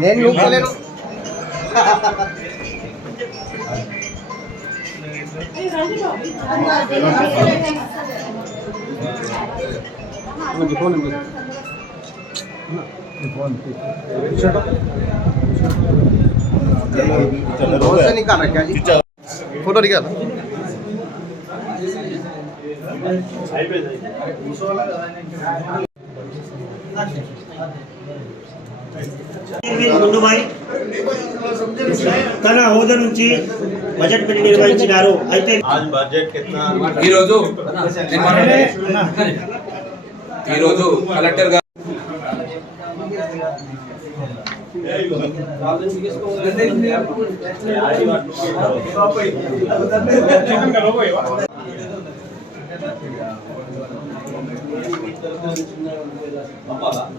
నేను చూడలేను रोज से निकाल रहा क्या जी फोटो निकाल తన హోదా నుంచి బడ్జెట్ పెట్టి నిర్వహించినారు. అయితే ఈరోజు ఈరోజు కలెక్టర్ గారు 아빠가